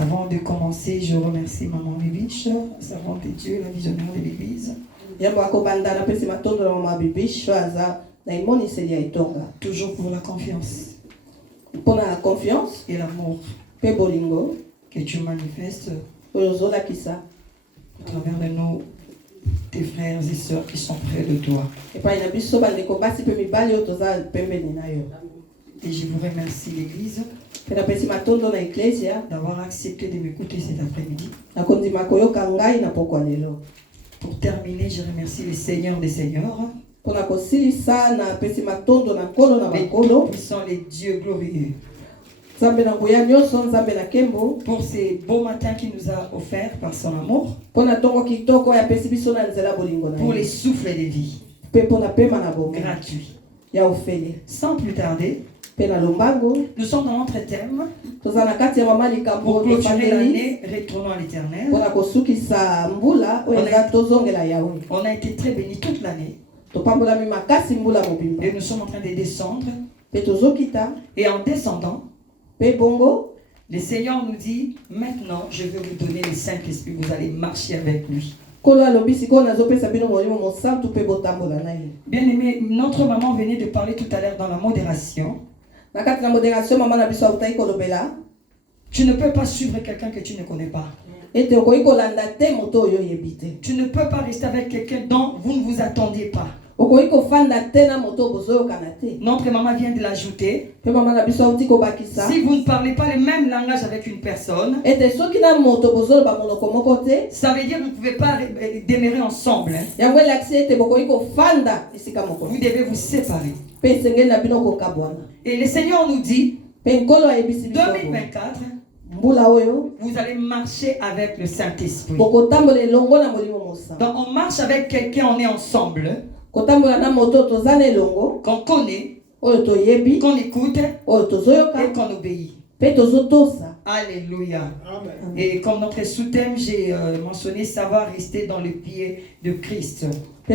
Avant de commencer, je remercie Maman Bibiche, servante de Dieu, la visionnaire de l'Église. Toujours pour la confiance et l'amour que tu manifestes à travers de nous, tes frères et sœurs qui sont près de toi. Et je vous remercie l'Église d'avoir accepté de m'écouter cet après-midi. Pour terminer, je remercie le Seigneur des Seigneurs, qui sont les dieux glorieux, pour ces beaux matins qu'il nous a offerts par son amour, pour les souffles de vie gratuits. Sans plus tarder, nous sommes dans notre thème pour clôturer l'année, retournons à l'Éternel. On a été très bénis toute l'année. Et nous sommes en train de descendre. Et en descendant, le Seigneur nous dit, maintenant je vais vous donner le Saint-Esprit, vous allez marcher avec lui. Bien aimé, notre maman venait de parler tout à l'heure dans la modération. Tu ne peux pas suivre quelqu'un que tu ne connais pas. Tu ne peux pas rester avec quelqu'un dont vous ne vous attendiez pas. Notre maman vient de l'ajouter. Si vous ne parlez pas le même langage avec une personne, ça veut dire que vous ne pouvez pas demeurer ensemble. Vous devez vous séparer. Et le Seigneur nous dit, 2024, vous allez marcher avec le Saint-Esprit. Donc on marche avec quelqu'un, on est ensemble. Qu'on connaît, qu'on écoute et qu'on obéit. Alléluia. Amen. Et comme notre sous-thème, j'ai mentionné savoir rester dans le pied de Christ. On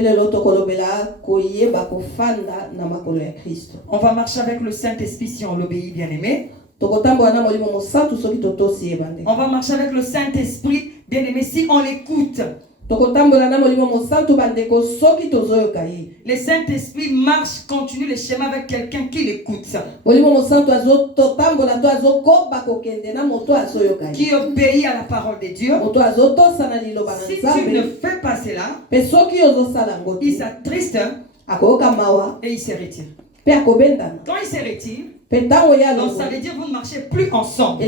va marcher avec le Saint-Esprit si on l'obéit, bien aimé. On va marcher avec le Saint-Esprit, bien aimé, si on l'écoute. Le Saint-Esprit marche, continue le schéma avec quelqu'un qui l'écoute. Qui obéit à la parole de Dieu. Si tu ne fais pas cela, il s'attriste et il se retire. Quand il se retire, donc ça veut dire que vous ne marchez plus ensemble. Et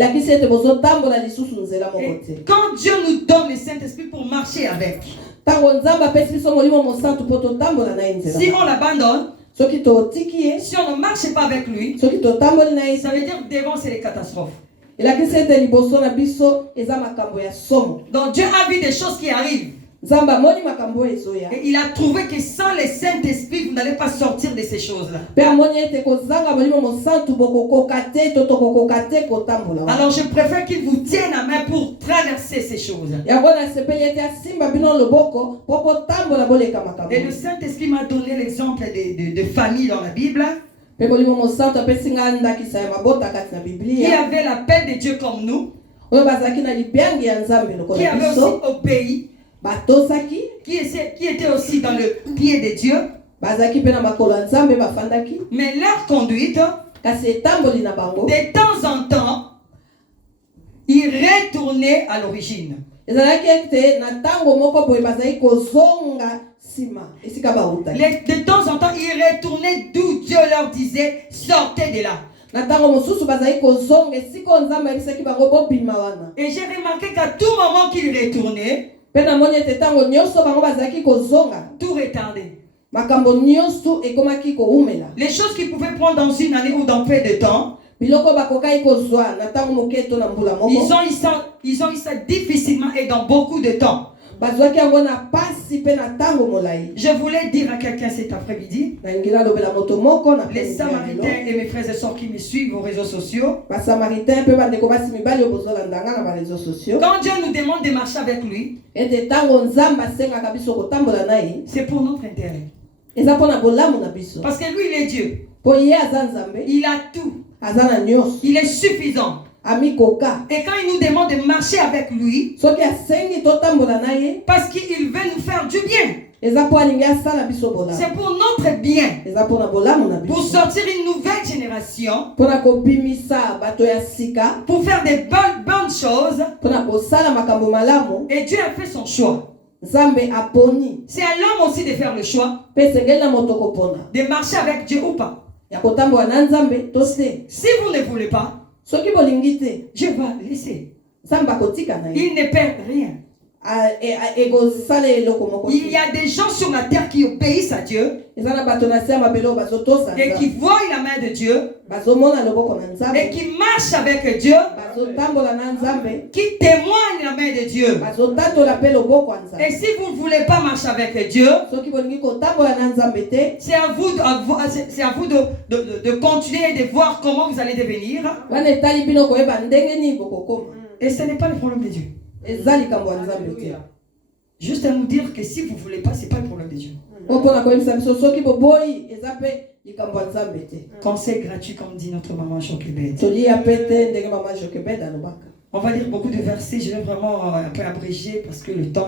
quand Dieu nous donne le Saint-Esprit pour marcher avec, si on l'abandonne, si on ne marche pas avec lui, ça veut dire que devant c'est les catastrophes. Donc Dieu a vu des choses qui arrivent. Et il a trouvé que sans le Saint-Esprit, vous n'allez pas sortir de ces choses-là. Alors je préfère qu'il vous tienne à main pour traverser ces choses. Et le Saint-Esprit m'a donné l'exemple de famille dans la Bible qui avait la paix de Dieu comme nous, qui avait aussi obéi, qui était aussi dans le pied de Dieu, mais leur conduite, de temps en temps, ils retournaient à l'origine. De temps en temps, ils retournaient d'où Dieu leur disait, sortez de là. Et j'ai remarqué qu'à tout moment qu'ils retournaient, tout retardait. Les choses qui pouvaient prendre dans une année ou dans peu de temps, ils ont eu ça difficilement et dans beaucoup de temps. Je voulais dire à quelqu'un cet après-midi, les Samaritains et mes frères et sœurs qui me suivent aux réseaux sociaux, quand Dieu nous demande de marcher avec lui, c'est pour notre intérêt. Parce que lui, il est Dieu. Il a tout. Il est suffisant. Et quand il nous demande de marcher avec lui, parce qu'il veut nous faire du bien. C'est pour notre bien. Pour sortir une nouvelle génération. Pour faire des bonnes choses. Et Dieu a fait son choix. C'est à l'homme aussi de faire le choix. De marcher avec Dieu ou pas. Si vous ne voulez pas, Dieu va laisser. Il ne perd rien. Il y a des gens sur la terre qui obéissent à Dieu et qui voient la main de Dieu et qui marchent avec Dieu, qui témoignent la main de Dieu. Et si vous ne voulez pas marcher avec Dieu, c'est à vous de continuer et de voir comment vous allez devenir. Et ce n'est pas le problème de Dieu. Juste à nous dire que si vous ne voulez pas, ce n'est pas le problème de Dieu. Conseil gratuit, comme dit notre maman Joquebed. On va lire beaucoup de versets. Je vais vraiment un peu abréger parce que le temps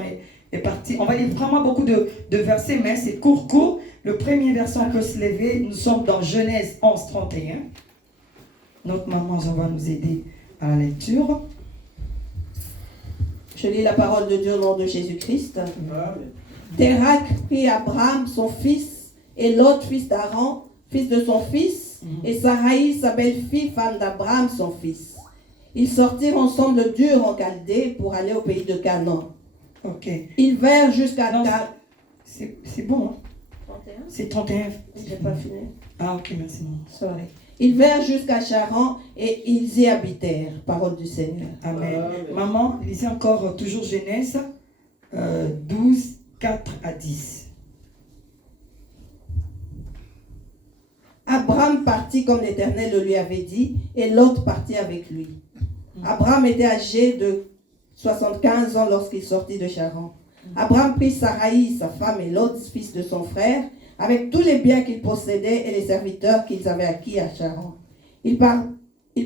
est parti. On va lire vraiment beaucoup de versets, mais c'est court. Le premier verset, on peut se lever. Nous sommes dans Genèse 11, 31. Notre maman va nous aider à la lecture. Je lis la parole de Dieu au nom de Jésus-Christ. Térak prit Abraham, son fils, et Lot, fils d'Aaron, fils de son fils, et Sarai, sa belle-fille, femme d'Abraham, son fils. Ils sortirent ensemble d'Ur en Chaldée pour aller au pays de Canaan. Ok. Ils vinrent jusqu'à... C'est bon, hein? 31? C'est 31. J'ai pas fini. Ah, ok, merci. Sorry. Ils vinrent jusqu'à Charan et ils y habitèrent. Parole du Seigneur. Amen. Maman, lisez encore toujours Genèse 12, 4 à 10. Abraham partit comme l'Éternel le lui avait dit, et Lot partit avec lui. Abraham était âgé de 75 ans lorsqu'il sortit de Charan. Abraham prit Sarai, sa femme, et Lot, fils de son frère, avec tous les biens qu'ils possédaient et les serviteurs qu'ils avaient acquis à Charan. Ils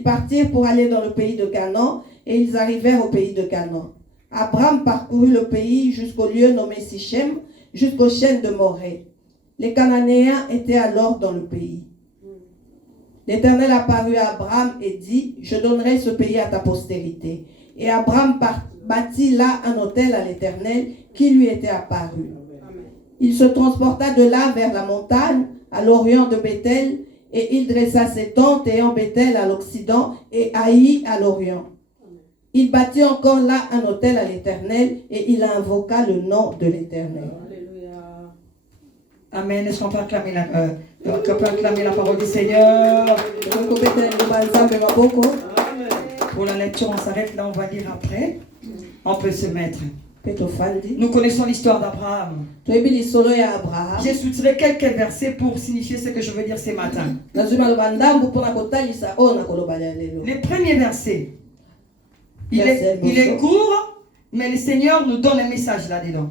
partirent pour aller dans le pays de Canaan, et ils arrivèrent au pays de Canaan. Abraham parcourut le pays jusqu'au lieu nommé Sichem, jusqu'aux chênes de Morée. Les Cananéens étaient alors dans le pays. L'Éternel apparut à Abraham et dit, « Je donnerai ce pays à ta postérité. » Et Abraham bâtit là un autel à l'Éternel qui lui était apparu. Il se transporta de là vers la montagne, à l'orient de Bethel, et il dressa ses tentes, ayant Bethel à l'occident et Haï à l'orient. Il bâtit encore là un autel à l'Éternel, et il invoqua le nom de l'Éternel. Amen. Est-ce qu'on peut acclamer la parole du Seigneur? Pour la lecture, on s'arrête là, on va lire après. On peut se mettre. Nous connaissons l'histoire d'Abraham. Je soutiendrai quelques versets pour signifier ce que je veux dire ce matin. Le premier verset, il est court, mais le Seigneur nous donne un message là-dedans.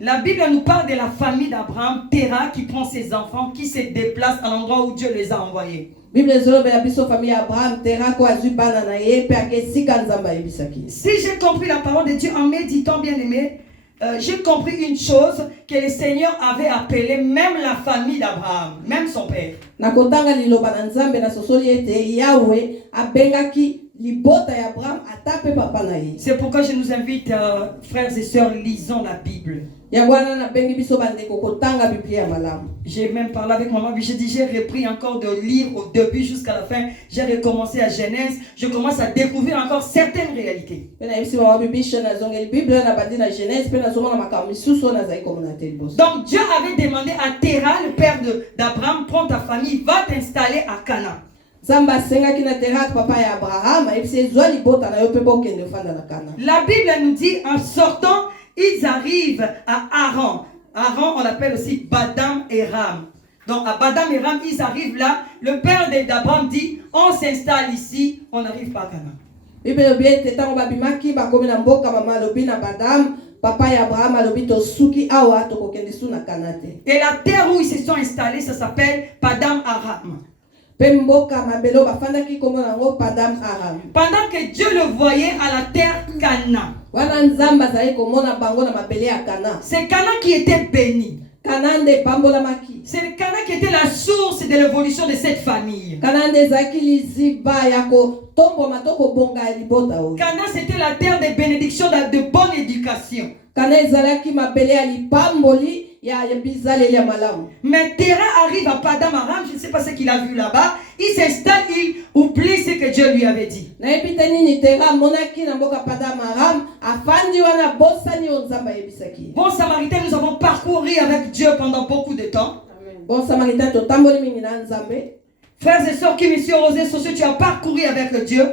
La Bible nous parle de la famille d'Abraham, Terah, qui prend ses enfants, qui se déplace à l'endroit où Dieu les a envoyés. Si j'ai compris la parole de Dieu en méditant, bien aimé, j'ai compris une chose, que le Seigneur avait appelé même la famille d'Abraham, même son père. C'est pourquoi je nous invite, frères et sœurs, lisons la Bible. J'ai même parlé avec maman, j'ai dit, j'ai repris encore de lire au début jusqu'à la fin. J'ai recommencé à Genèse. Je commence à découvrir encore certaines réalités. Donc Dieu avait demandé à Terah, le père d'Abraham, prends ta famille, va t'installer à Canaan. La Bible nous dit, en sortant, ils arrivent à Haran. Haran, on l'appelle aussi Badam et Ram. Donc à Badam et Ram, ils arrivent là. Le père d'Abraham dit, on s'installe ici, on n'arrive pas à Canaan. papa ya Abraham alobito suki awa tokokende su na Kanate. Et la terre où ils se sont installés, ça s'appelle Padam Aram. Pendant que Dieu le voyait à la terre Cana. C'est Cana qui était béni. C'est le Cana qui était la source de l'évolution de cette famille. Cana, c'était la terre de bénédiction, de bonne éducation. Mais Terah arrive à Padam Aram, je ne sais pas ce qu'il a vu là-bas. Il s'installe, il oublie ce que Dieu lui avait dit. Bon Samaritain, nous avons parcouru avec Dieu pendant beaucoup de temps. Bon Samaritain, frères et sœurs qui me sont aux réseaux sociaux, tu as parcouru avec Dieu.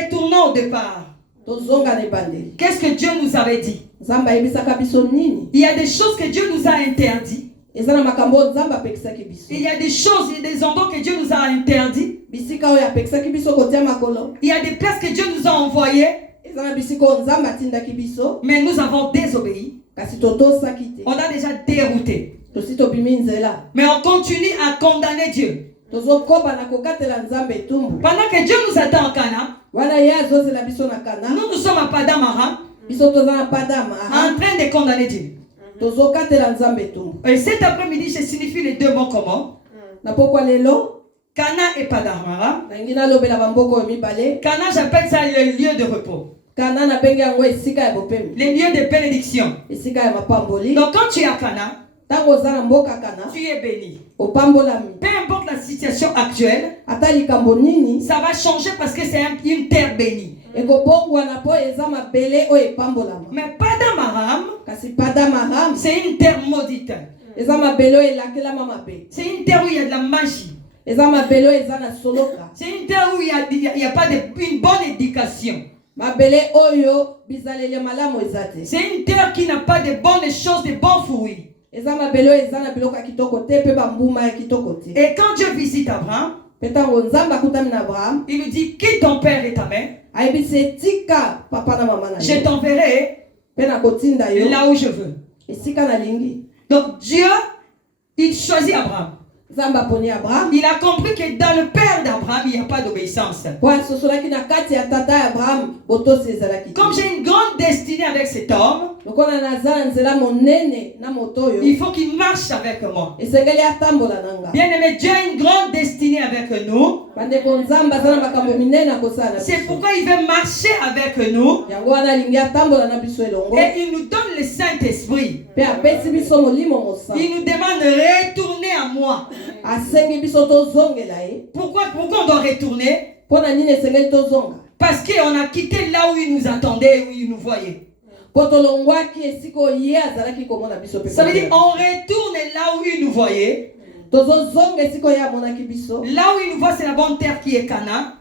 Retournons au départ. Qu'est-ce que Dieu nous avait dit? Il y a des choses que Dieu nous a interdites. Il y a des choses et des endroits que Dieu nous a interdits. Il y a des places que Dieu nous a envoyées. Mais nous avons désobéi. On a déjà dérouté. Mais on continue à condamner Dieu. Pendant que Dieu nous attend en Cana, nous sommes à Padam Aram, en train de condamner Dieu. Et cet après-midi, je signifie les deux mots comment? Cana et Padam Aram. Cana, j'appelle ça le lieu de repos. Les lieux de bénédiction. Donc quand tu es à Cana, tu es béni. Peu importe la situation actuelle, ça va changer parce que c'est une terre bénie. Mais Padam Aram, c'est une terre maudite. C'est une terre où il y a de la magie. C'est une terre où il n'y a pas une bonne éducation. C'est une terre qui n'a pas de bonnes choses, de bons fruits. Et quand Dieu visite Abraham, il lui dit, quitte ton père et ta mère, je t'enverrai là où je veux. Donc Dieu, il choisit Abraham. Il a compris que dans le père d'Abraham, il n'y a pas d'obéissance. Comme j'ai une grande destinée avec cet homme, il faut qu'il marche avec moi. Bien aimé, Dieu a une grande destinée avec nous. C'est pourquoi il veut marcher avec nous. Et il nous donne le Saint-Esprit. Il nous demande de retourner à moi. Pourquoi on doit retourner? Parce qu'on a quitté là où il nous attendait, où il nous voyait. Ça veut dire on retourne là où il nous voyait. Là où il nous voit, c'est la bonne terre qui est Cana.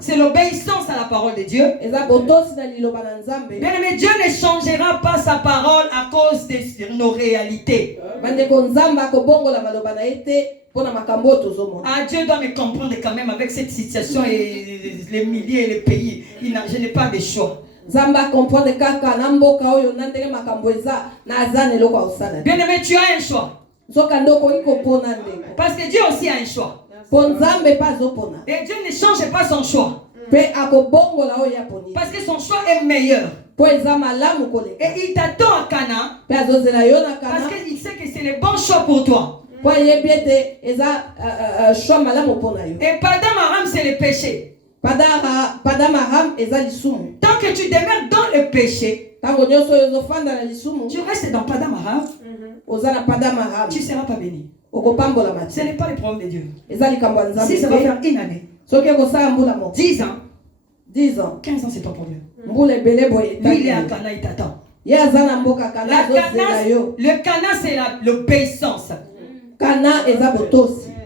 C'est l'obéissance à la parole de Dieu. Bien aimé, Dieu ne changera pas sa parole à cause de nos réalités. Dieu doit me comprendre quand même avec cette situation et les milliers et les pays. Je n'ai pas de choix. Bien aimé, tu as un choix. Parce que Dieu aussi a un choix. Et Dieu ne change pas son choix. Parce que son choix est meilleur. Et il t'attend à Cana. Parce qu'il sait que c'est le bon choix pour toi. Et Padam Aram, c'est le péché. Tant que tu demeures dans le péché, tu restes dans Padam Aram, tu ne seras pas béni. Ce n'est pas le problème de Dieu. Si ça va faire une année, 10 ans, 15 ans, c'est ton problème. Lui, il est à Cana, il t'attend. Le Cana, c'est l'obéissance.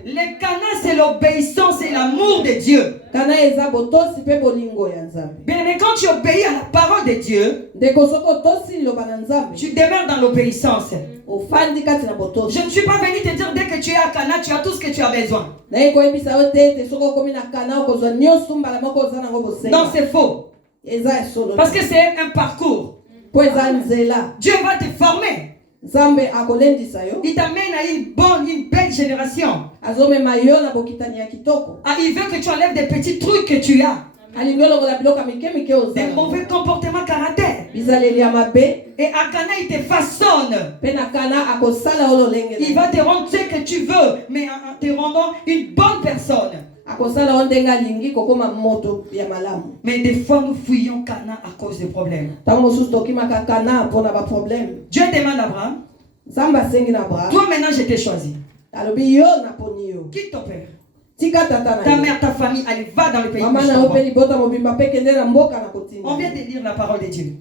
Le Cana, c'est l'obéissance et l'amour de Dieu. Bien, mais quand tu obéis à la parole de Dieu, tu demeures dans l'obéissance. Je ne suis pas venu te dire dès que tu es à Cana, tu as tout ce que tu as besoin. Non, c'est faux. Parce que c'est un parcours. Dieu va te former. Il t'amène à une belle génération. Ah, il veut que tu enlèves des petits trucs que tu as. Des mauvais comportements caractère. Et à Cana, il te façonne. Il va te rendre ce que tu veux, mais en te rendant une bonne personne. Mais des fois, nous fouillons Cana à cause des problèmes. Dieu demande à Abraham. Toi maintenant, je t'ai choisi. Quitte ton père. Ta mère, ta famille, allez, va dans le pays. On vient de lire la parole de Dieu.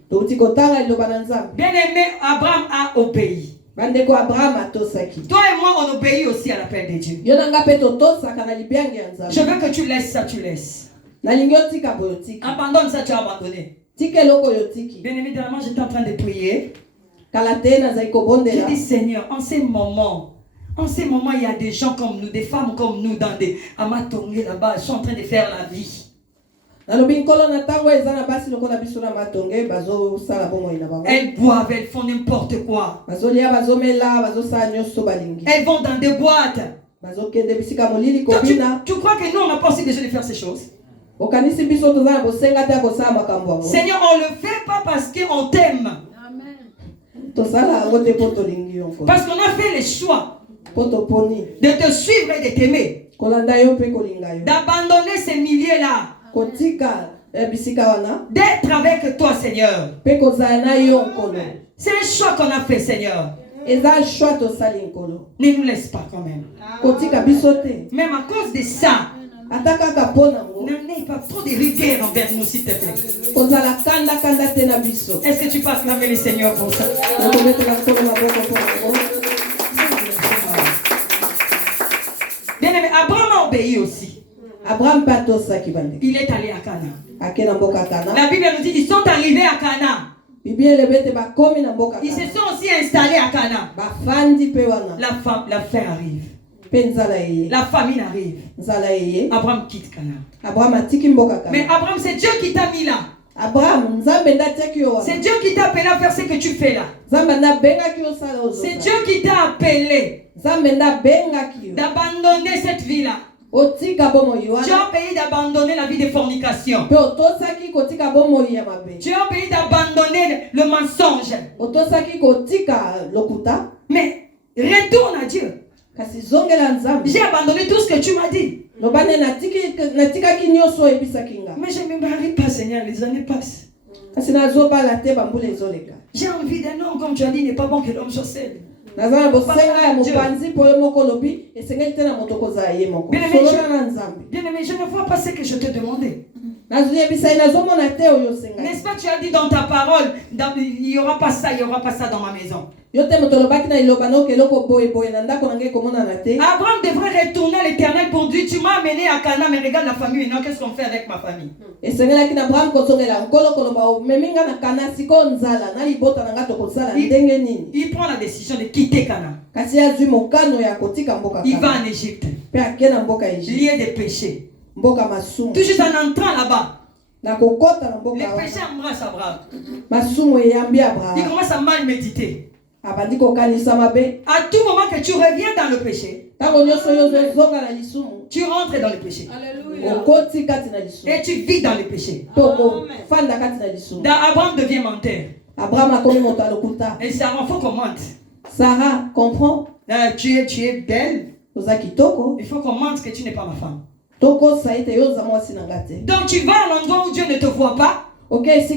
Bien aimé, Abraham a obéi. Toi et moi, on obéit aussi à l'appel de Dieu. Je veux que tu laisses ça, tu laisses. Abandonne ça, tu as abandonné. Bien évidemment, j'étais en train de prier. J'ai dit, Seigneur, en ces moments, il y a des gens comme nous, des femmes comme nous, dans des amatongés là-bas, ils sont en train de faire la vie. Elles boivent, elles font n'importe quoi. Elles vont dans des boîtes. Tu crois que nous, on n'a pas aussi besoin de faire ces choses? Seigneur, on ne le fait pas parce qu'on t'aime. Parce qu'on a fait le choix de te suivre et de t'aimer. D'abandonner ces milliers-là. D'être avec toi, Seigneur. C'est un choix qu'on a fait, Seigneur. Ne nous laisse pas quand même. Même à cause de ça, n'ayez pas trop de rigueur envers nous, s'il te plaît. Est-ce que tu peux acclamer le Seigneur pour ça? Bien aimé, Abraham a obéi aussi. Il est allé à Cana. La Bible nous dit qu'ils sont arrivés à Cana. Ils se sont aussi installés à Cana. La fin arrive. La famine arrive. Abraham quitte Cana. Mais Abraham, c'est Dieu qui t'a mis là. C'est Dieu qui t'a appelé à faire ce que tu fais là. C'est Dieu qui t'a appelé d'abandonner cette vie là. Tu as payé d'abandonner la vie de fornication. Tu as payé d'abandonner le mensonge. Mais retourne à Dieu. J'ai abandonné tout ce que tu m'as dit. Mais je ne me marie pas, Seigneur, les années passent. J'ai envie d'un homme, comme tu as dit, il n'est pas bon que l'homme soit seul. Bien aimé, je ne vois pas ce que je te demandais. N'est-ce pas, tu as dit dans ta parole, il n'y aura pas ça, il n'y aura pas ça dans ma maison. Abraham devrait retourner à l'Éternel pour dire, tu m'as amené à Cana, mais regarde la famille maintenant, qu'est-ce qu'on fait avec ma famille? Il prend la décision de quitter Cana. Il va en Égypte, lié des péchés. Tout juste en entrant là-bas, les péchés embrassent Abraham. Il commence à mal méditer. À tout moment que tu reviens dans le péché, tu rentres dans le péché. Et tu vis dans le péché. Abraham devient menteur. Et Sarah, il faut qu'on mente. Sarah comprend. Tu es belle. Il faut qu'on mente que tu n'es pas ma femme. Donc tu vas à l'endroit où Dieu ne te voit pas. Et les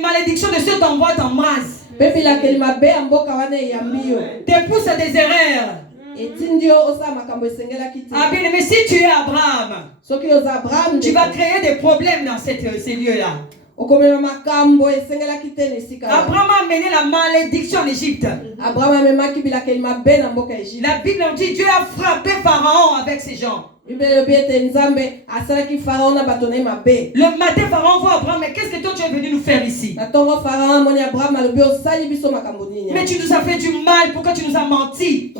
malédictions de ceux t'envoient t'embrassent. Te poussent à des erreurs. Ah bien, mais si tu es Abraham, tu vas créer des problèmes dans ces lieux-là. Abraham a mené la malédiction en Égypte. La Bible dit Dieu a frappé Pharaon avec ses gens. Le matin, Pharaon voit Abraham, mais qu'est-ce que toi tu es venu nous faire ici? Mais tu nous as fait du mal, pourquoi tu nous as menti?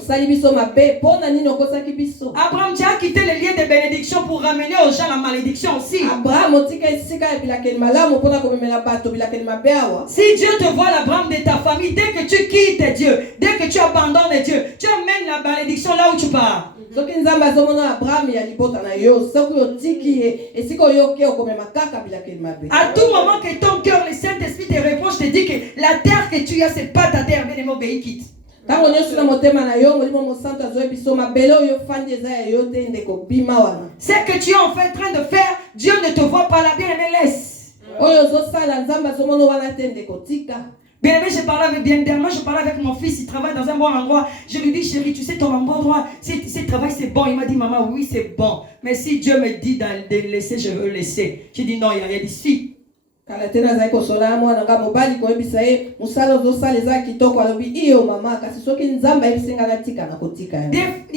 Abraham, tu as quitté les liens de bénédiction pour ramener aux gens la malédiction aussi. Si Dieu te voit, l'Abraham de ta famille, dès que tu quittes Dieu, dès que tu abandonnes Dieu, tu amènes la malédiction là où tu pars. À tout moment que ton cœur, le Saint-Esprit te reproche, te dit que la terre que tu as, c'est pas ta terre, bien obéi, quitte. Ce que tu es en fait en train de faire, Dieu ne te voit pas là, bien aimé, laisse. Bien aimé, je parlais avec mon fils, il travaille dans un bon endroit. Je lui dis, chérie, tu sais ton endroit, ce travail c'est bon. Il m'a dit, maman, oui c'est bon. Mais si Dieu me dit de laisser, je veux laisser. J'ai dit non, il y a rien d'ici. Il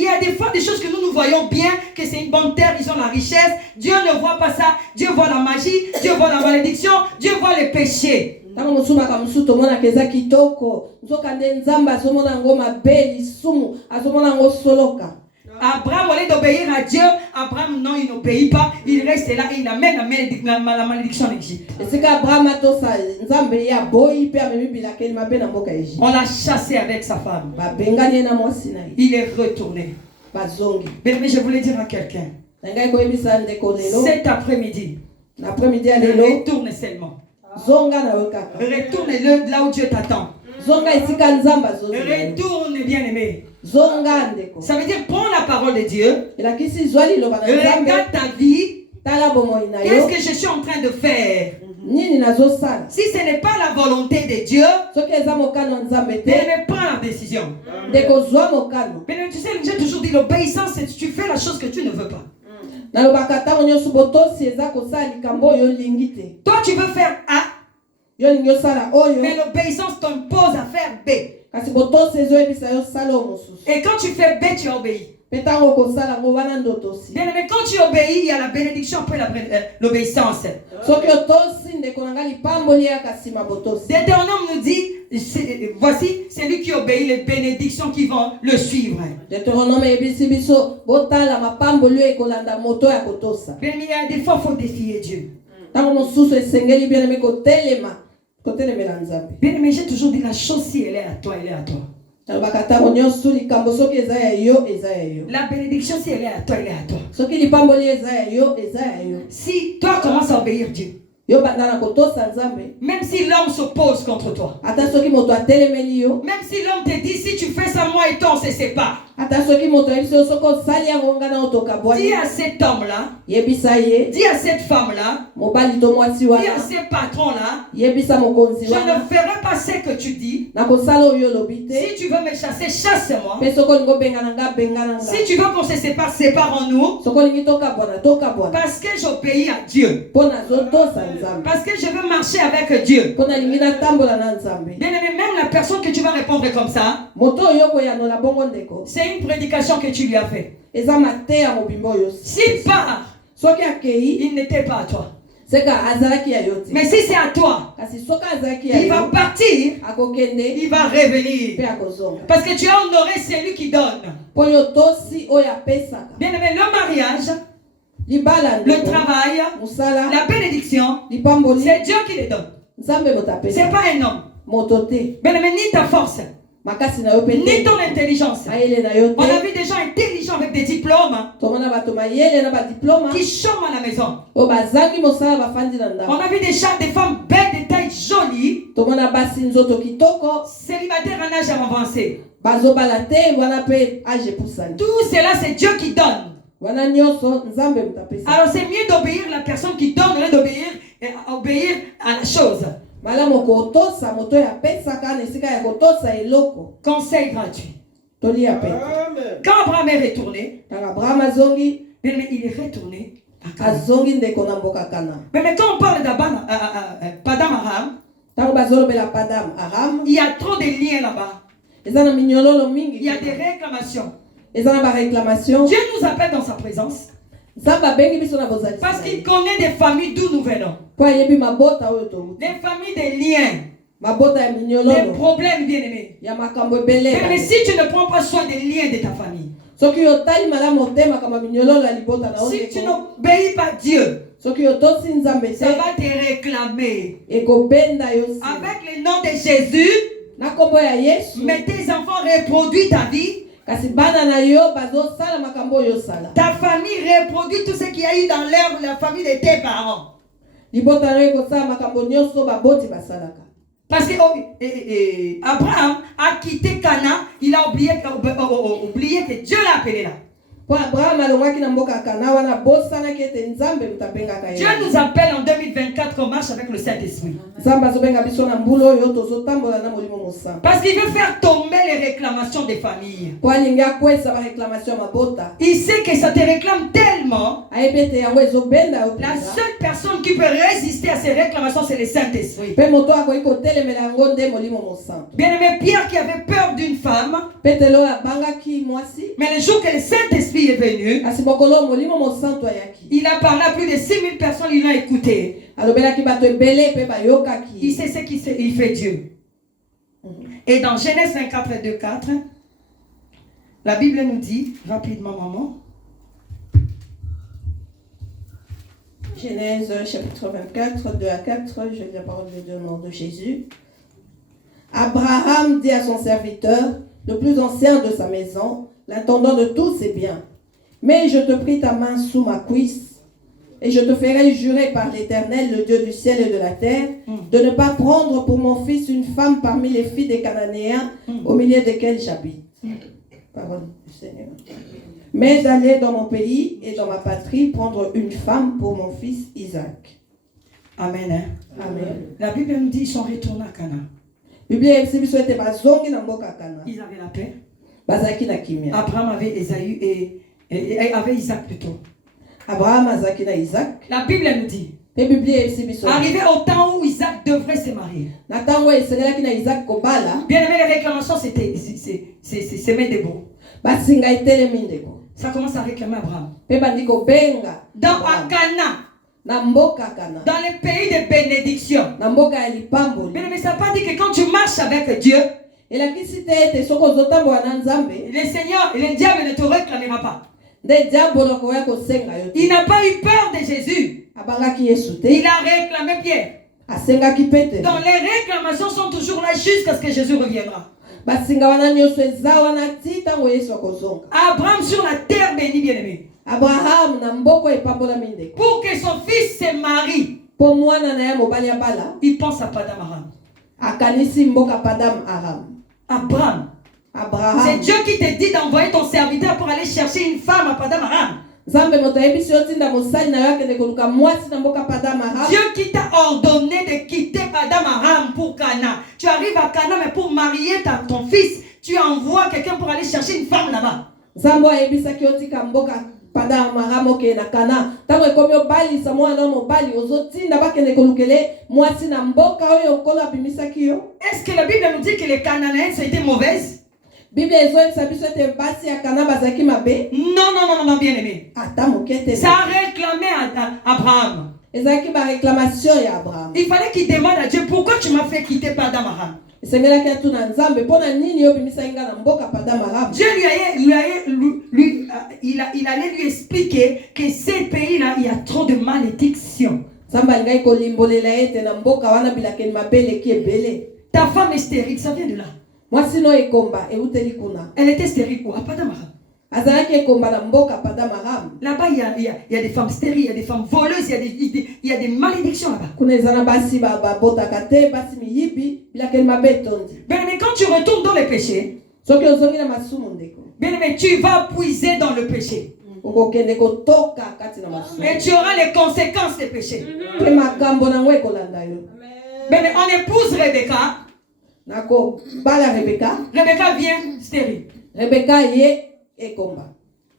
y a des fois des choses que nous voyons bien, que c'est une bonne terre, ils ont la richesse. Dieu ne voit pas ça. Dieu voit la magie, Dieu voit la malédiction, Dieu voit les péchés. Abraham, au lieu d'obéir à Dieu, Abraham, non, il n'obéit pas. Il reste là et il amène la malédiction en Égypte. On l'a chassé avec sa femme. Il est retourné. Mais je voulais dire à quelqu'un, cet après-midi, retourne seulement. Retourne là où Dieu t'attend. Retourne, bien aimé. Ça veut dire prends la parole de Dieu. Regarde ta vie. Qu'est-ce que je suis en train de faire? Si ce n'est pas la volonté de Dieu, prends la décision. Mais tu sais, j'ai toujours dit l'obéissance, c'est que tu fais la chose que tu ne veux pas. Toi tu veux faire A, mais l'obéissance t'impose à faire B. Et quand tu fais B, tu obéis. Bien, mais quand tu obéis, il y a la bénédiction après l'obéissance. Deutéronome nous dit, voici celui qui obéit, les bénédictions qui vont le suivre. Bien, mais des fois, il faut défier Dieu. Bien, mais j'ai toujours dit la chose, si elle est à toi, elle est à toi. La bénédiction, si elle est à toi, elle est à toi. Si toi commences à obéir Dieu, même si l'homme s'oppose contre toi, même si l'homme te dit si tu fais ça, moi et toi on se sépare, dis à cet homme-là, dis à cette femme-là, dis à ces patrons-là, je ne ferai pas ce que tu dis. Si tu veux me chasser, chasse-moi. Si tu veux qu'on se sépare, séparons-nous. Parce que j'obéis à Dieu. Parce que je veux marcher avec Dieu. Bien aimé, même la personne que tu vas répondre comme ça, c'est une prédication que tu lui as fait. S'il part, il n'était pas à toi. Mais si c'est à toi, il va partir, il va revenir. Parce que tu as honoré celui qui donne. Bien aimé, le mariage, le travail, la bénédiction, c'est Dieu qui les donne. C'est pas un homme. Bien aimé, ni ta force, ni ton intelligence. On a vu des gens intelligents avec des diplômes qui chôment à la maison. On a vu des femmes belles, de taille jolie, célibataires en âge avancé. Tout cela, c'est Dieu qui donne. Alors c'est mieux d'obéir à la personne qui donne, au lieu d'obéir à la chose. Conseil gratuit. Quand Abraham est retourné, il est retourné à Canaan. Mais quand on parle d'Padam Aram, il y a trop de liens là-bas. Il y a des réclamations. Dieu nous appelle dans sa présence. Parce qu'il connaît des familles d'où nous venons. Des familles des liens. Des problèmes, bien-aimés. Mais si tu ne prends pas soin des liens de ta famille, si tu n'obéis pas Dieu, ça va te réclamer. Avec le nom de Jésus, mais tes enfants reproduisent ta vie. Ta famille reproduit tout ce qu'il y a eu dans l'ère de la famille de tes parents. Parce que Abraham a quitté Cana, il a oublié que Dieu l'a appelé là. Dieu nous appelle en 2024 qu'on marche avec le Saint-Esprit. Parce qu'il veut faire tomber les réclamations des familles. Il sait que ça te réclame tellement. La seule personne qui peut résister à ces réclamations, c'est le Saint-Esprit. Bien-aimé, Pierre qui avait peur d'une femme, mais le jour que le Saint-Esprit est venu, il a parlé à plus de 6000 personnes, ils l'ont écouté. Il sait ce qu'il fait Dieu. Et dans Genèse 24, 2, 4, la Bible nous dit, rapidement maman. Genèse chapitre 24, 2 à 4, je lis la parole de Dieu au nom de Jésus. Abraham dit à son serviteur, le plus ancien de sa maison, l'intendant de tous ses biens: mais je te prie ta main sous ma cuisse, et je te ferai jurer par l'Éternel, le Dieu du ciel et de la terre, de ne pas prendre pour mon fils une femme parmi les filles des Cananéens, au milieu desquels j'habite. Parole du Seigneur. Mais d'aller dans mon pays et dans ma patrie prendre une femme pour mon fils Isaac. Amen. Hein? Amen. La Bible nous dit qu'ils sont retournés à Cana. Ils avaient la paix. Abraham avait Esaü et avait Isaac plutôt. Abraham a Isaac. La Bible nous dit, arrivé au temps où Isaac devrait se marier. Bien aimé, les réclamations, c'était Médébo. Ça commence à réclamer Abraham. Dans Akana, dans les pays de bénédiction. Mais ça n'a pas dit que quand tu marches avec Dieu, le Seigneur, le diable ne te réclamera pas. Il n'a pas eu peur de Jésus. Il a réclamé Pierre. Donc les réclamations sont toujours là jusqu'à ce que Jésus reviendra. Abraham sur la terre bénie, bien-aimé. Pour que son fils se marie, il pense à Padam Aram. Abraham. C'est Dieu qui te dit d'envoyer ton serviteur pour aller chercher une femme à Padam Aram. Dieu qui t'a ordonné de quitter Padam Aram pour Cana. Tu arrives à Cana, mais pour marier ton fils, tu envoies quelqu'un pour aller chercher une femme là-bas. Est-ce que la Bible nous dit que les Cananéens étaient mauvaises? Non, bien aimé. Ça a réclamé à Abraham. Il fallait qu'il demande à Dieu, pourquoi tu m'as fait quitter Padam Aram? Dieu il allait lui expliquer que ces pays-là, il y a trop de malédiction. Ta femme est stérile, ça vient de là. Elle était stérile où? À Padam Aram. Là-bas, il y a des femmes stériles, il y a des femmes voleuses, il y a des malédictions là-bas. Mais quand tu retournes dans le péché, bien aimé, tu vas puiser dans le péché. Et tu auras les conséquences des péchés. Mais on épouse Rebecca. Rebecca vient stérile.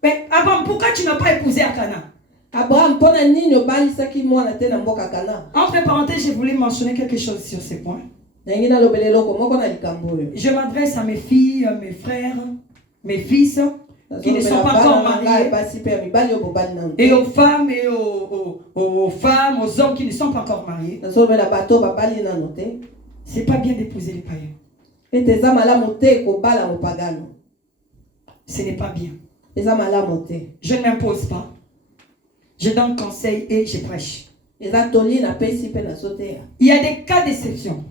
Mais Abraham, pourquoi tu n'as pas épousé Akana? Entre parenthèses, je voulais mentionner quelque chose sur ces points. Je m'adresse à mes filles, mes frères, mes fils. qui ne sont pas encore mariés, et aux femmes et aux femmes, aux hommes qui ne sont pas encore mariés. C'est pas bien d'épouser les païens. Ce n'est pas bien. Je ne m'impose pas. Je donne conseil et je prêche. Il y a des cas d'exception.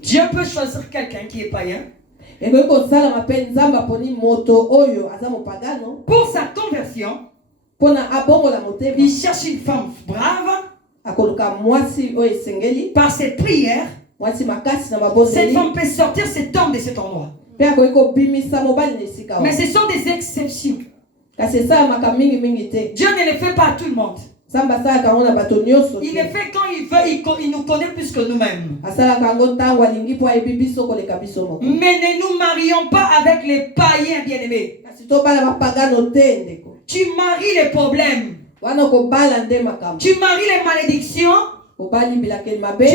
Dieu peut choisir quelqu'un qui est païen pour sa conversion. Il cherche une femme brave. Par ses prières, cette femme peut sortir cet homme de cet endroit. Mais ce sont des exceptions. Dieu ne le fait pas à tout le monde. Il le fait quand il veut, il nous connaît plus que nous-mêmes. Mais ne nous marions pas avec les païens bien-aimés. Tu maries les problèmes. Tu maries les malédictions. Tu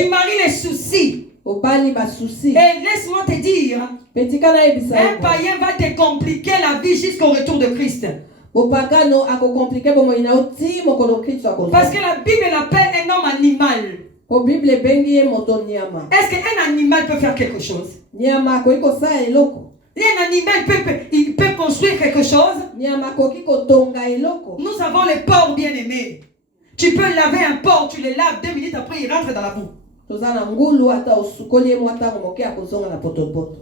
maries les soucis. Et laisse-moi te dire, un païen va te compliquer la vie jusqu'au retour de Christ. Parce que la Bible l'appelle un homme animal. Est-ce qu'un animal peut faire quelque chose? Un animal peut construire quelque chose? Nous avons les porcs bien-aimés. Tu peux laver un porc, tu le laves 2 minutes après il rentre dans la boue.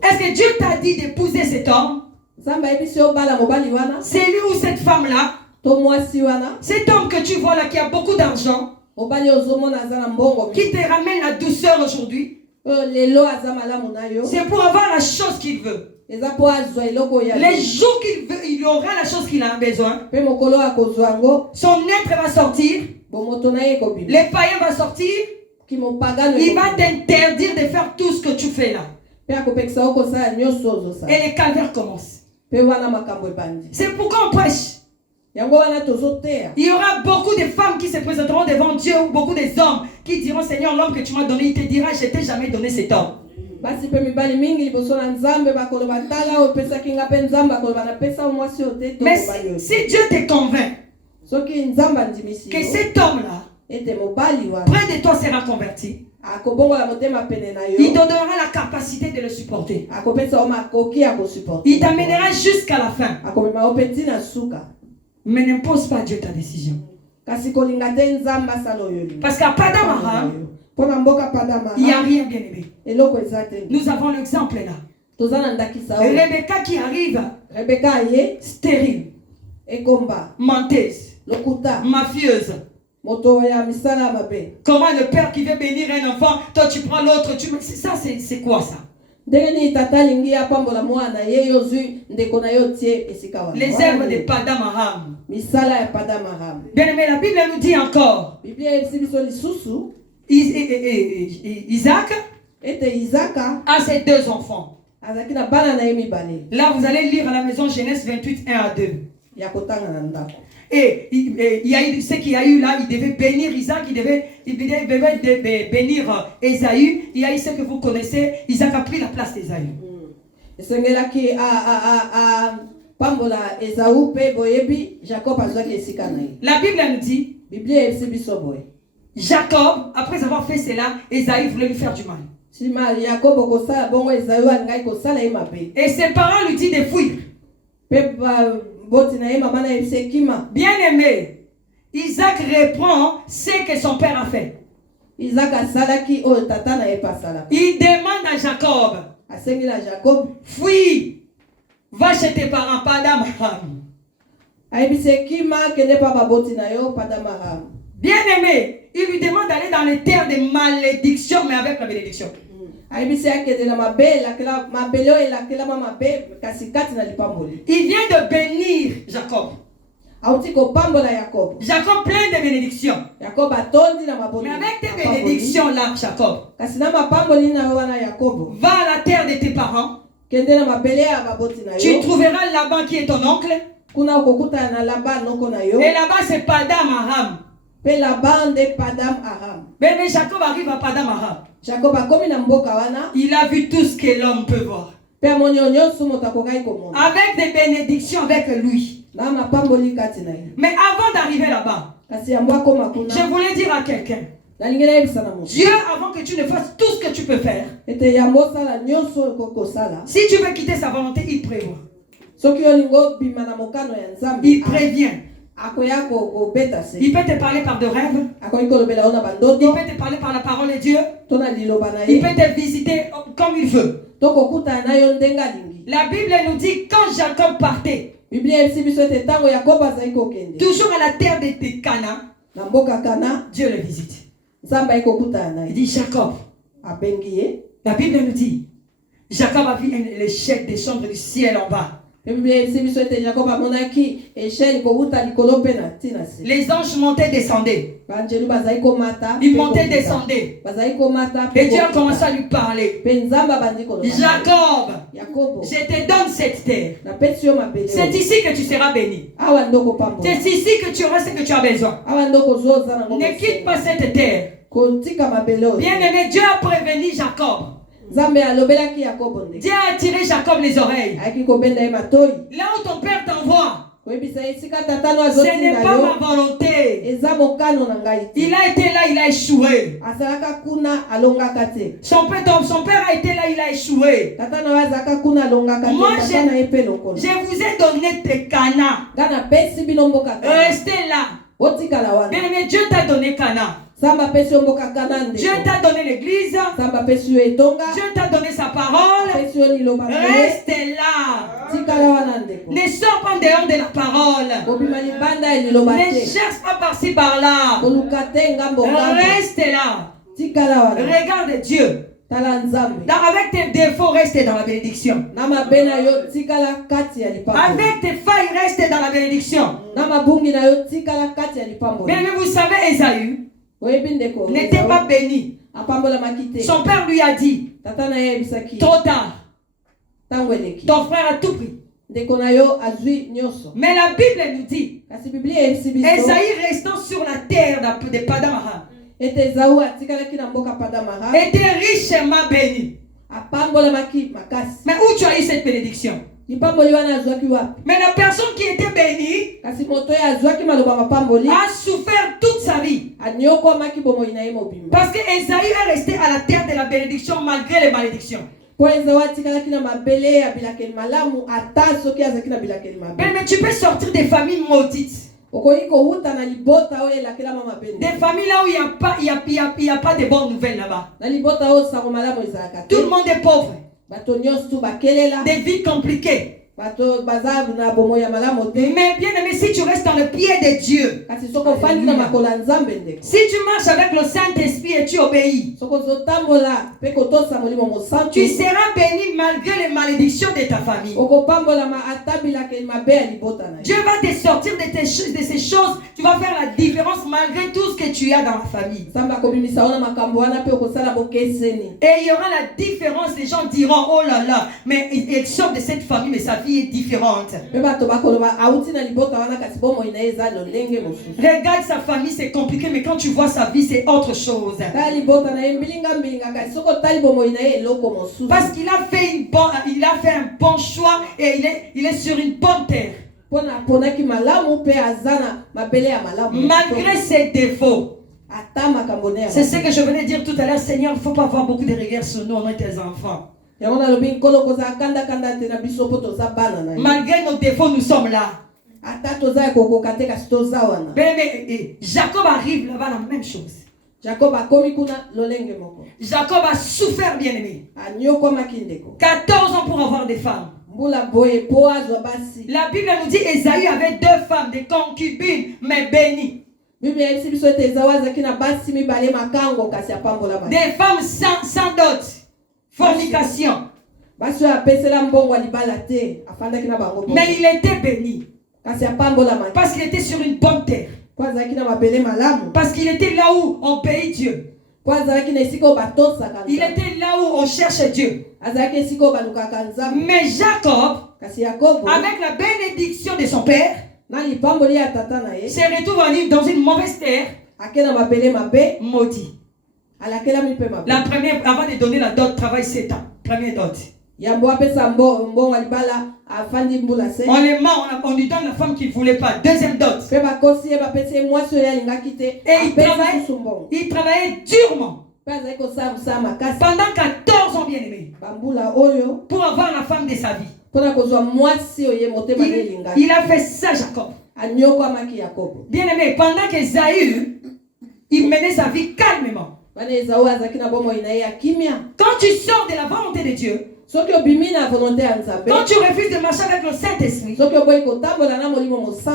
Est-ce que Dieu t'a dit d'épouser cet homme? C'est lui ou cette femme-là? Cet homme que tu vois là qui a beaucoup d'argent, qui te ramène la douceur aujourd'hui, c'est pour avoir la chose qu'il veut. Les jours qu'il veut, il aura la chose qu'il a besoin. Son être va sortir. Les païens vont sortir. Il va t'interdire de faire tout ce que tu fais là. Et les calvaires commencent. C'est pourquoi on prêche. Il y aura beaucoup de femmes qui se présenteront devant Dieu, ou beaucoup des hommes qui diront: Seigneur, l'homme que tu m'as donné, il te dira: je t'ai jamais donné cet homme. Mais si Dieu te convainc que cet homme-là près de toi sera converti, il te donnera la capacité de le supporter. Il t'amènera jusqu'à la fin. Mais n'impose pas à Dieu ta décision. Parce qu'à Padam Aram, il n'y a rien bien aimé. Nous avons l'exemple là. Rebecca qui arrive stérile, menteuse, mafieuse. Comment le père qui veut bénir un enfant, toi tu prends l'autre, ça c'est quoi ça? Les œuvres de Padam Aram. Bien aimé, la Bible nous dit encore, Isaac a ses 2 enfants. Là vous allez lire à la maison Genèse 28, 1 à 2. Et il y a eu ce qu'il y a eu là, il devait bénir Isaac, il devait bénir Ésaü. Il y a eu ce que vous connaissez, Isaac a pris la place d'Ésaü. La Bible nous dit, Jacob, après avoir fait cela, Ésaü voulait lui faire du mal. Et ses parents lui disent de fuir. Bien aimé, Isaac reprend ce que son père a fait. Il demande à Jacob, fuis, va chez tes parents, Padam Aram. Bien aimé, il lui demande d'aller dans les terres de malédiction, mais avec la bénédiction. Il vient de bénir Jacob. Jacob plein de bénédictions. Mais avec tes bénédictions là, Jacob, va à la terre de tes parents. Tu trouveras Laban qui est ton oncle. Et là-bas c'est Padam Aram. Mais Jacob arrive à Padam Aram. Il a vu tout ce que l'homme peut voir. avec des bénédictions avec lui. Mais avant d'arriver là-bas, je voulais dire à quelqu'un, Dieu, avant que tu ne fasses tout ce que tu peux faire, si tu veux quitter sa volonté, il prévoit. Il prévient. Il peut te parler par de rêves. Il peut te parler par la parole de Dieu. Il peut te visiter comme il veut. La Bible nous dit quand Jacob partait, toujours à la terre de Cana, Dieu le visite. Il dit Jacob. La Bible nous dit Jacob a vu les chefs descendre du ciel en bas. Les anges montaient, descendaient. Ils montaient, descendaient. Et Dieu a commencé à lui parler. Jacob, je te donne cette terre. C'est ici que tu seras béni. C'est ici que tu auras ce que tu as besoin. Ne quitte pas cette terre. Bien-aimé, Dieu a prévenu Jacob. Dieu a attiré Jacob les oreilles. Là où ton père t'envoie, ce n'est pas ma volonté. Il a été là, il a échoué. Son père a été là, il a échoué. Moi, je vous ai donné tes Cana. Restez là. Mais Dieu t'a donné Cana. Dieu t'a donné l'église. Dieu t'a donné sa parole. Reste là. Ne sors pas dehors de la parole. Ne cherche pas par-ci par-là. Reste là. Regarde Dieu. Avec tes défauts, reste dans la bénédiction. Avec tes failles, reste dans la bénédiction. Mais vous savez, Ésaü n'était pas béni. Son père lui a dit, trop tard, ton frère a tout pris. Mais la Bible nous dit, Ésaü restant sur la terre de Padamara était richement béni. Mais où tu as eu cette bénédiction? Mais la personne qui était bénie a souffert toute sa vie. Parce que Ésaü est resté à la terre de la bénédiction malgré les malédictions. Mais tu peux sortir des familles maudites. Des familles là où il n'y a pas de bonnes nouvelles là-bas. Tout le monde est pauvre. Des vies compliquées. Mais bien aimé, si tu restes dans le pied de Dieu, si tu marches avec le Saint-Esprit et tu obéis, tu seras béni malgré les malédictions de ta famille. Dieu va te sortir de ces choses. Tu vas faire la différence malgré tout ce que tu as dans la famille. Et il y aura la différence. Les gens diront, oh là là, mais il sort de cette famille, mais sa vie est différente. Regarde sa famille, c'est compliqué, mais quand tu vois sa vie, c'est autre chose. Parce qu'il a fait un bon choix et il est sur une bonne terre. Malgré ses défauts. C'est ce que je venais dire tout à l'heure. Seigneur, il ne faut pas avoir beaucoup de regards sur nous, on est tes enfants. Malgré nos défauts, nous sommes là. Mais Jacob arrive là-bas, la même chose. Jacob a souffert, bien aimé. 14 ans pour avoir des femmes. La Bible nous dit Ésaü avait 2 femmes, des concubines, mais bénies. Des femmes sans dot. Fornication. Mais il était béni. Parce qu'il était sur une bonne terre. Parce qu'il était là où on paye Dieu. Il était là où on cherche Dieu. Mais Jacob, avec la bénédiction de son père, se retrouve dans une mauvaise terre, maudit. La première, avant de donner la dot, travaille 7 ans. Première dot. On les ment, on lui donne la femme qu'il ne voulait pas. Deuxième dot. Et il travaillait durement. Pendant 14 ans, bien aimé. Pour avoir la femme de sa vie. Il a fait ça, Jacob. Bien aimé, pendant qu'Ésaü, il menait sa vie calmement. Quand tu sors de la volonté de Dieu, quand tu refuses de marcher avec le Saint-Esprit,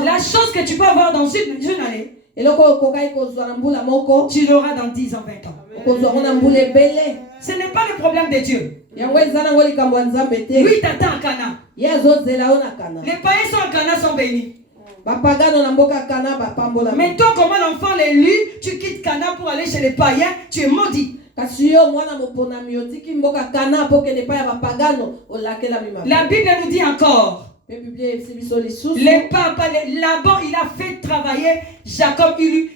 la chose que tu peux avoir dans une année, tu l'auras dans 10 ans, 20 ans. Ce n'est pas le problème de Dieu. Lui t'attend à Cana. Les païens sont à Cana, sont bénis. Mais toi, comme un enfant l'élu, tu quittes Cana pour aller chez les païens, tu es maudit. La Bible nous dit encore, Laban, il a fait travailler Jacob, il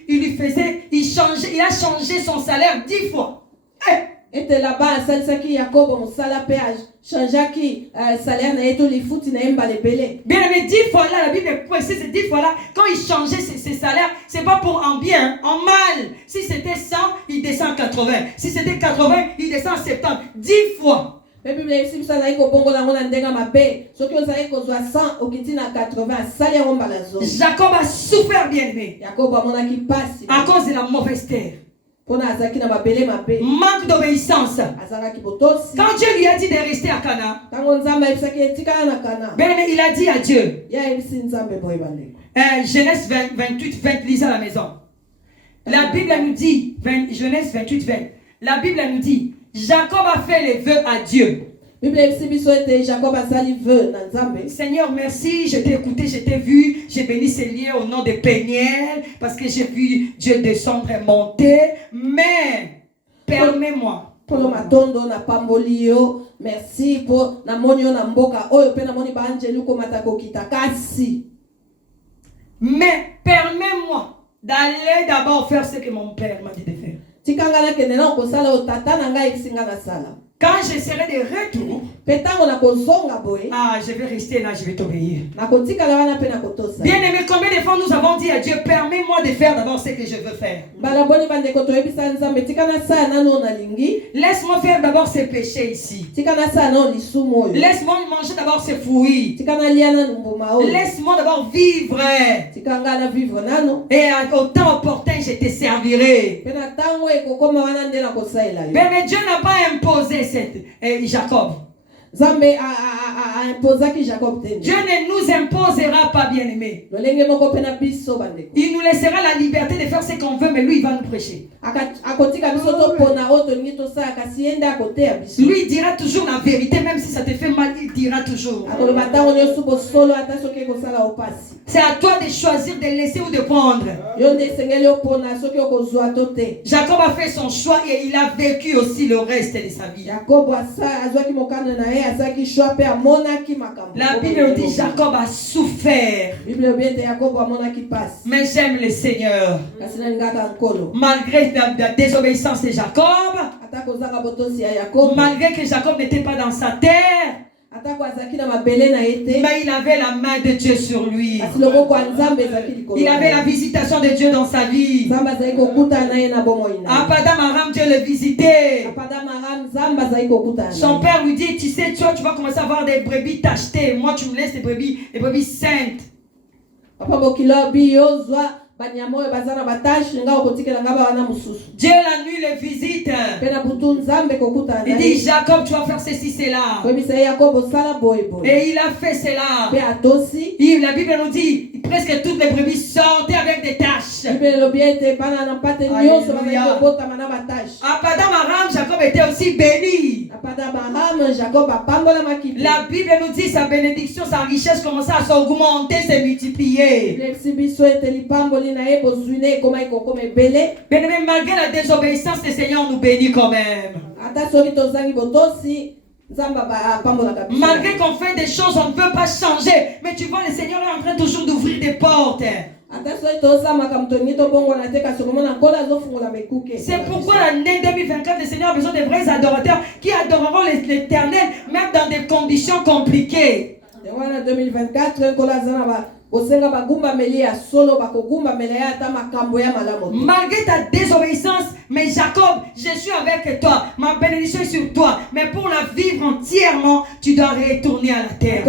a changé son salaire 10 fois. Était là-bas, Jacob, mon salaire changeaki salaire na eto les foot na emba les belé. Bien aimé, 10 fois là, la Bible est précise, 10 fois là, quand il changeait ses salaires, c'est pas pour en bien, en mal. Si c'était 100, il descend à 80. Si c'était 80, il descend à 70. 10 fois. Jacob a souffert, bien aimé, à cause de la mauvaise terre. Manque d'obéissance. Quand Dieu lui a dit de rester à Cana, il a dit à Dieu, Genèse 28, 20, lisez à la maison. La Bible nous dit, Genèse 28, 20, la Bible nous dit, Jacob a fait les vœux à Dieu. Seigneur, merci, je t'ai écouté, je t'ai vu, j'ai béni ces lieux au nom de Péniel, parce que j'ai vu Dieu descendre et monter, mais permets-moi. Merci pour na monio na mboka oyo pe na moni ba angelu ko matako kitakasi. Mais permets-moi d'aller d'abord faire ce que mon père m'a dit de faire. Tikangana kenena ko sala o tata na ngai singa na sala. Quand je serai de retour, je vais rester là, je vais t'obéir. Bien aimé, combien de fois nous avons dit à Dieu, permets-moi de faire d'abord ce que je veux faire. Laisse-moi faire d'abord ces péchés ici. Laisse-moi manger d'abord ces fruits. Laisse-moi d'abord vivre. Et au temps opportun, je te servirai. Mais Dieu n'a pas imposé Jacob. Dieu ne nous imposera pas, bien aimé. Il nous laissera la liberté de faire ce qu'on veut, mais lui il va nous prêcher. Lui il dira toujours la vérité, même si ça te fait mal, il dira toujours. C'est à toi de choisir de laisser ou de prendre. Jacob a fait son choix et il a vécu aussi le reste de sa vie. La Bible dit Jacob a souffert. Mais j'aime le Seigneur. Malgré la désobéissance de Jacob, malgré que Jacob n'était pas dans sa terre, mais il avait la main de Dieu sur lui. Il avait la visitation de Dieu dans sa vie. Padam Aram, Dieu le visitait. Son père lui dit, tu sais, toi, tu vas commencer à avoir des brebis tachetées. Moi, tu me laisses des brebis saintes. Dieu la nuit le visite. Il dit Jacob, tu vas faire ceci, cela. Et il a fait cela. La Bible nous dit presque toutes les brebis sortaient avec des taches. Padam Aram, Jacob était aussi béni. La Bible nous dit sa bénédiction, sa richesse commençait à s'augmenter, se multiplier. Bien, malgré la désobéissance, le Seigneur nous bénit quand même. Malgré qu'on fait des choses, on ne peut pas changer. Mais tu vois, le Seigneur est en train toujours d'ouvrir des portes. C'est pourquoi l'année 2024, le Seigneur a besoin de vrais adorateurs qui adoreront l'Éternel même dans des conditions compliquées. 2024, malgré ta désobéissance, mais Jacob, je suis avec toi. Ma bénédiction est sur toi. Mais pour la vivre entièrement, tu dois retourner à la terre.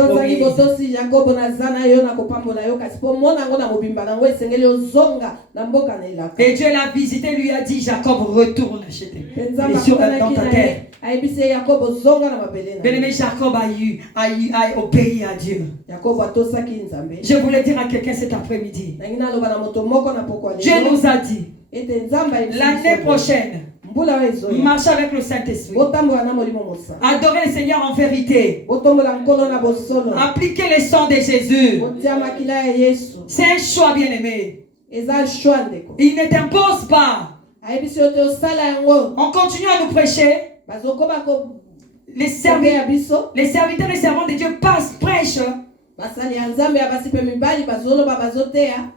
Et Dieu l'a visité, lui a dit, Jacob, retourne chez tes dans ta terre. Bien-aimé, Jacob a obéi à Dieu. Je voulais dire à quelqu'un cet après-midi, Dieu nous a dit, l'année prochaine, marche avec le Saint-Esprit, adorer le Seigneur en vérité, appliquer le sang de Jésus. C'est un choix, bien-aimé. Il ne t'impose pas. On continue à nous prêcher. Les serviteurs et servants de Dieu prêchent.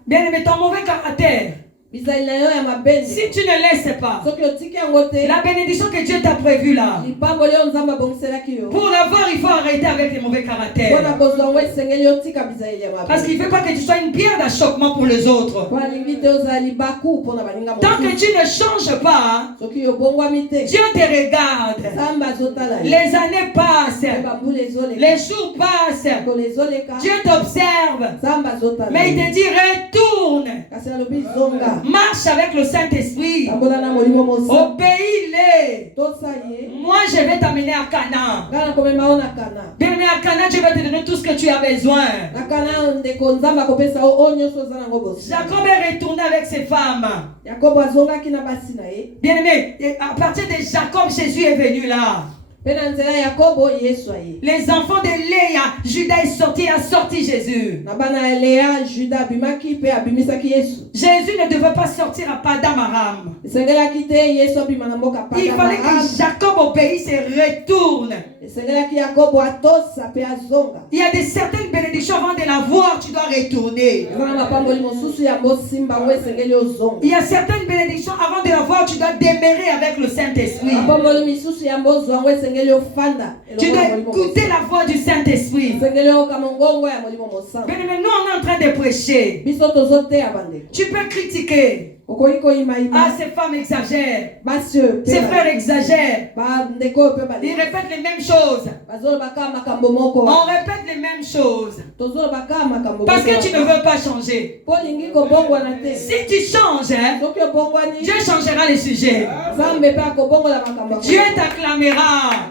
Bien-aimé, ton mauvais caractère, si tu ne laisses pas la bénédiction que Dieu t'a prévue là, pour l'avoir, il faut arrêter avec les mauvais caractères. Parce qu'il ne veut pas que tu sois une pierre d'achoppement pour les autres. Tant que tu ne changes pas, Dieu te regarde. Les années passent, les jours passent, Dieu t'observe, mais il te dit retourne. Marche avec le Saint-Esprit. Obéis-les. Moi, je vais t'amener à Canaan. Bien-aimé, à Canaan, je vais te donner tout ce que tu as besoin. Jacob est retourné avec ses femmes. Bien-aimé, à partir de Jacob, Jésus est venu là. Les enfants de Léa, Judas est sorti, a sorti Jésus. Jésus ne devait pas sortir à Padam Aram. Il fallait que Jacob obéisse et retourne. Il y a des certaines bénédictions avant de la voir, tu dois retourner. Il y a certaines bénédictions avant de la voir, tu dois demeurer avec le Saint-Esprit. Tu dois écouter la voix du Saint-Esprit. Bien, mais nous on est en train de prêcher. Tu peux critiquer. Ah, ces femmes exagèrent. Ces frères exagèrent. Ils répètent les mêmes choses. On répète les mêmes choses. Parce que tu ne veux pas changer. Si tu changes, Dieu changera les sujets. Dieu t'acclamera.